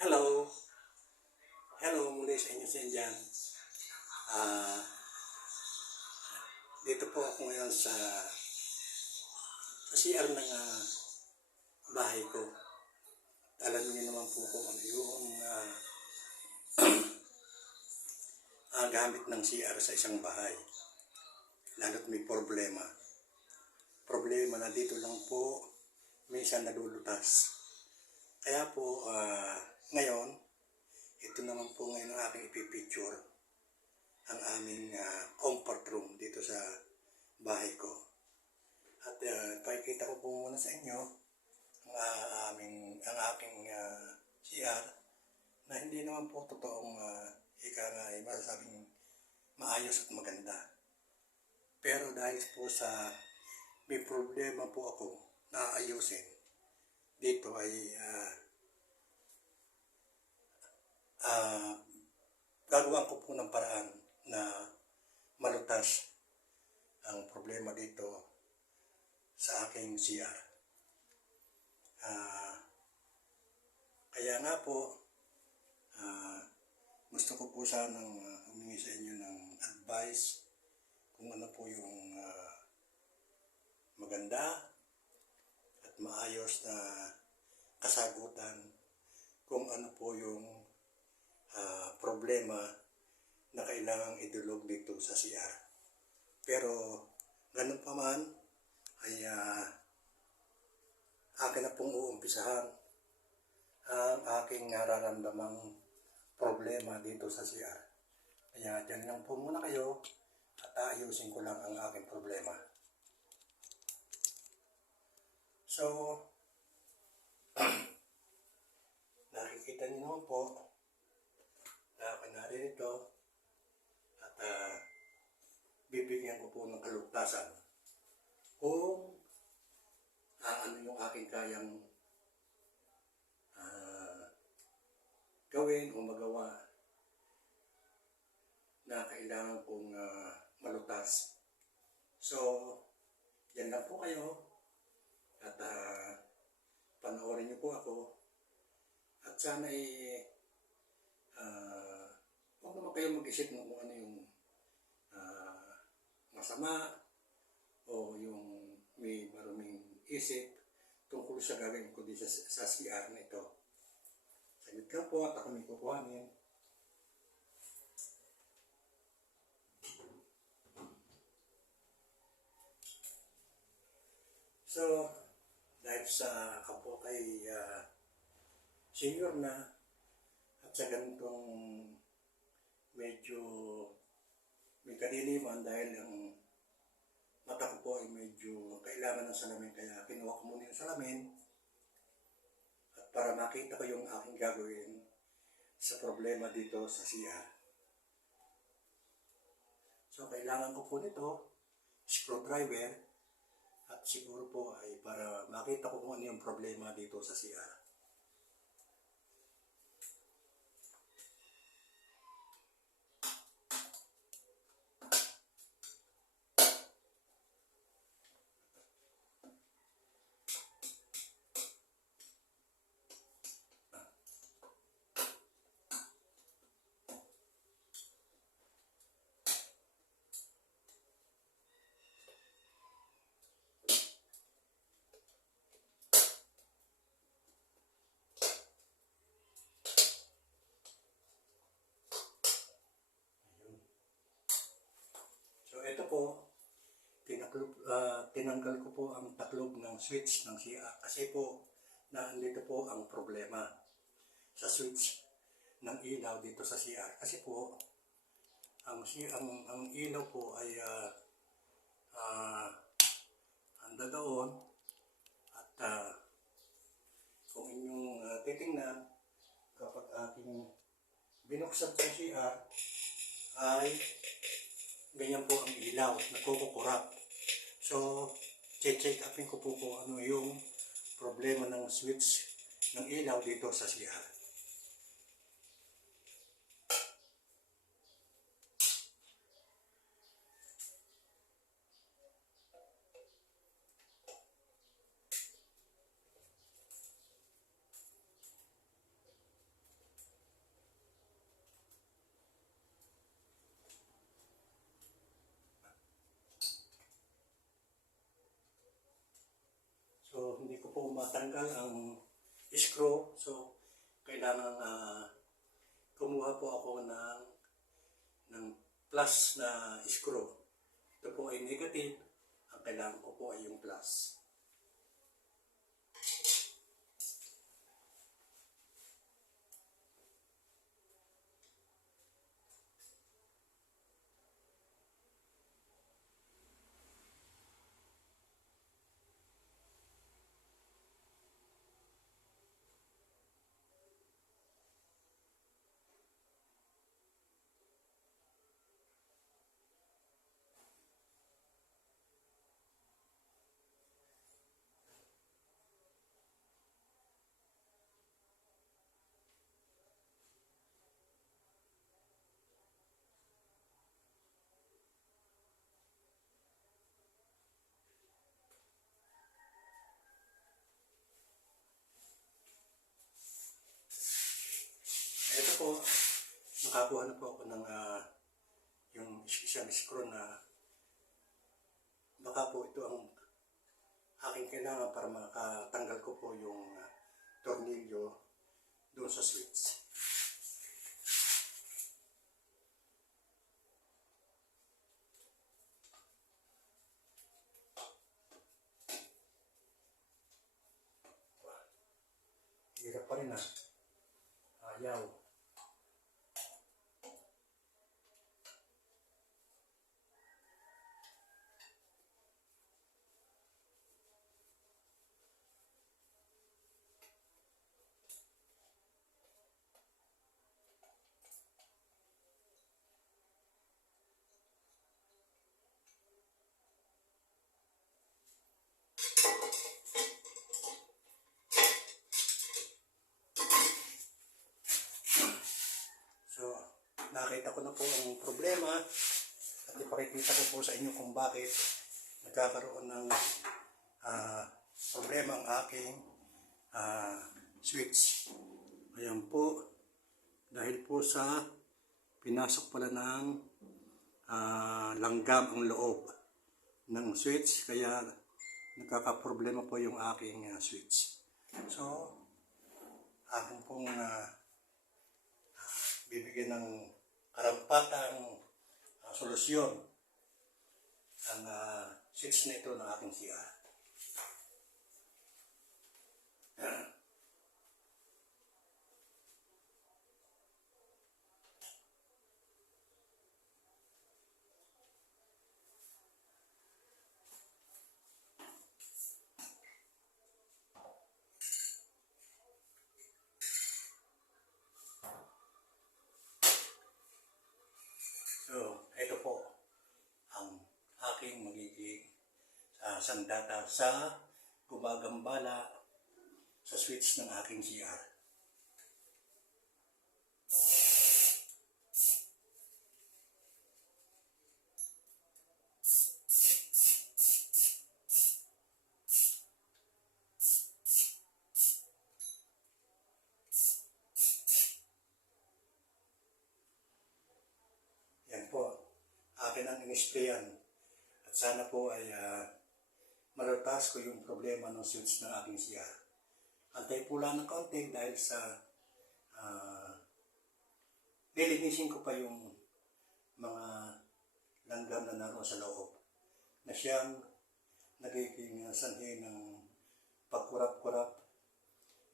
Hello. Hello muli sa inyo sa dyan. Ah, Dito po ako ngayon sa CR ng bahay ko. Alam niyo naman po kung ano yung gamit ng CR sa isang bahay. Lalo't may problema. Problema na dito lang po minsan nadulutas. Kaya po ngayon, ito naman po ngayon ang aking ipipicture. Ang aming comfort room dito sa bahay ko. At pakikita ko po muna sa inyo ang aking CR na hindi naman po totoong ika nga ay masasabing maayos at maganda. Pero dahil po sa may problema po ako na ayusin, dito ay gagawa ko po ng paraan na malutas ang problema dito sa aking CR. Kaya nga po, gusto ko po sanang humingi sa inyo ng advice kung ano po yung maganda at maayos na kasagutan kung ano po yung problema na kailangang idulog dito sa CR. Pero ganun pa man ay akin na pong uumpisahan ang aking nararamdamang problema dito sa CR. Kaya dyan lang po muna kayo at ayusin ko lang ang aking problema. So, nakikita niyo naman po na akin narito at bibigyan ko po ng kalugtasan kung ano yung aking kayang gawin o magawa na kailangan kong malutas. So, yan lang po kayo at panoorin niyo po ako at sana huwag naman kayo mag-isip ng kung ano yung masama o yung may maruming isip tungkol sa gagawin ko dito sa CR na ito. Saglit lang po at ako may kukuhanin. So, dahil sa ako kay senior na at sa ganitong medyo may kaliliman dahil ang mata ko po ay medyo kailangan ng salamin kaya kinuha ko muna yung salamin at para makita ko yung aking gagawin sa problema dito sa CR. So kailangan ko po nito screwdriver at siguro po ay para makita ko kung ano yung problema dito sa CR. So ito po, tinanggal ko po ang taklob ng switch ng CR kasi po naandito po ang problema sa switch ng ilaw dito sa CR kasi po ang ilaw po ay handa doon at kung inyong titingnan kapag aking binuksan sa CR ay ganyan po ang ilaw, nagkukukurap. So, check upin ko po kung ano yung problema ng switch ng ilaw dito sa CR. ko po matanggal ang screw. So, kailangan kumuha po ako ng plus na screw. Ito po ay negative. Ang kailangan ko po ay yung plus. Ito po, nakakuha na po ako ng yung isang screw na baka po ito ang aking kailangan para makatanggal ko po yung tornilyo doon sa switch. Hirap pa rin ayaw. So, nakita ko na po ang problema at ipakikita ko po sa inyo kung bakit nagkakaroon ng problema ang aking switch. Ayan po, dahil po sa pinasok pala ng langgam ang loob ng switch, kaya nagkakaproblema po yung aking switch. So, akin pong bibigyan ng karampatang solusyon ang switch na ito ng aking CR. So, ito po ang aking magiging sandata sa gumagambala sa switch ng aking CR. Yan po, akin ang in-sprayan. At sana po ay malutas ko yung problema ng switch ng aking CR. Antay po lang ng kaunti dahil sa lilinisin ko pa yung mga langgam na naroon sa loob na siyang nagiging sanhi ng pagkurap-kurap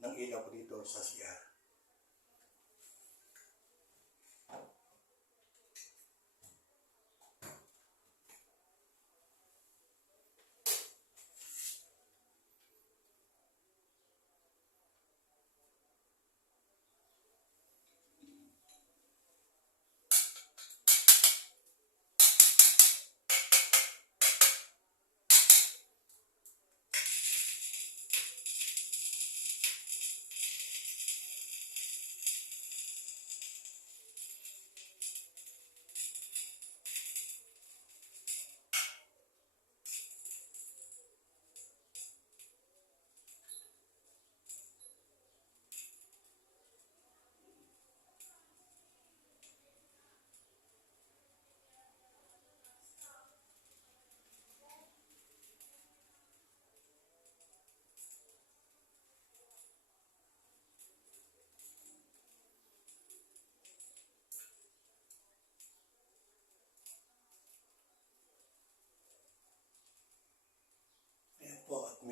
ng ilaw ko dito sa CR.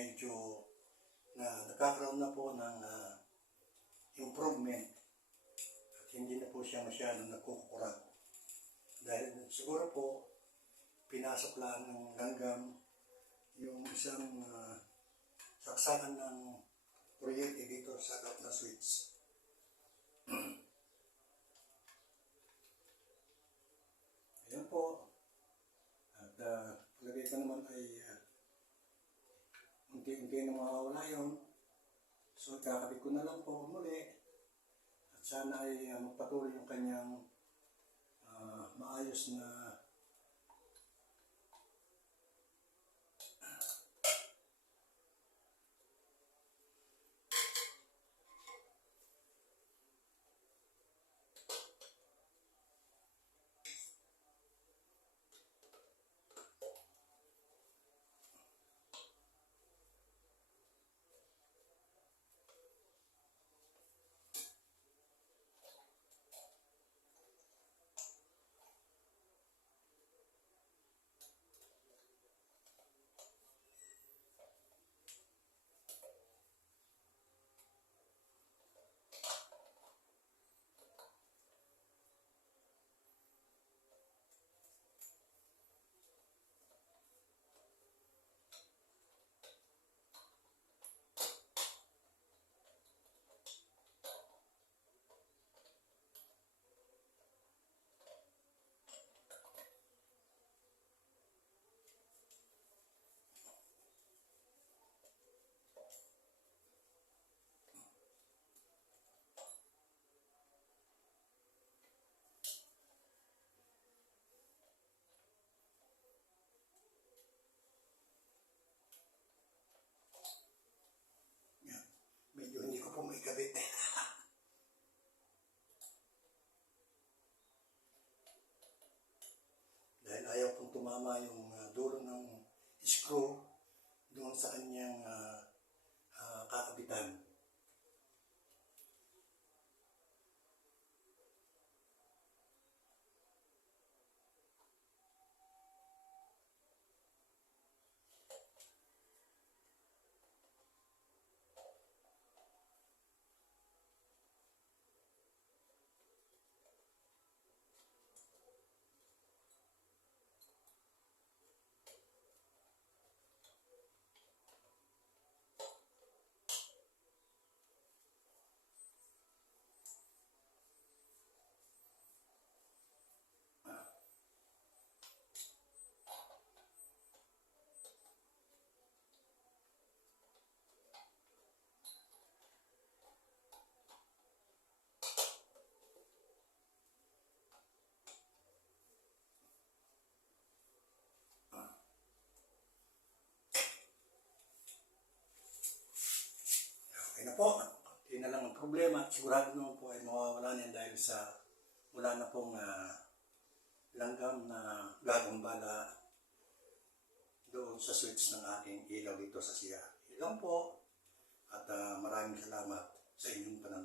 medyo na nagkakaroon na po ng improvement at hindi na po siya masyadong nagkukurag. Dahil siguro po, pinasok lang ng langgam yung isang saksakan ng kuryente dito sa loob na switch. Ayan po. At palagay ko naman ay unti-unti na mawawala yun. So, kakabit ko na lang po muli. At sana ay magpatuloy yung kanyang maayos na medyo hindi ko po maikabit. Dahil ayaw pong tumama yung dulo ng screw doon sa kanyang kakabitan. Okay na po. Yun na lang ang problema. Sigurado naman po ay mawawala niyan dahil sa wala na pong langgam na gagambala doon sa switch ng aking ilaw dito sa siya. Yun lang po. At maraming salamat sa inyong pananonood.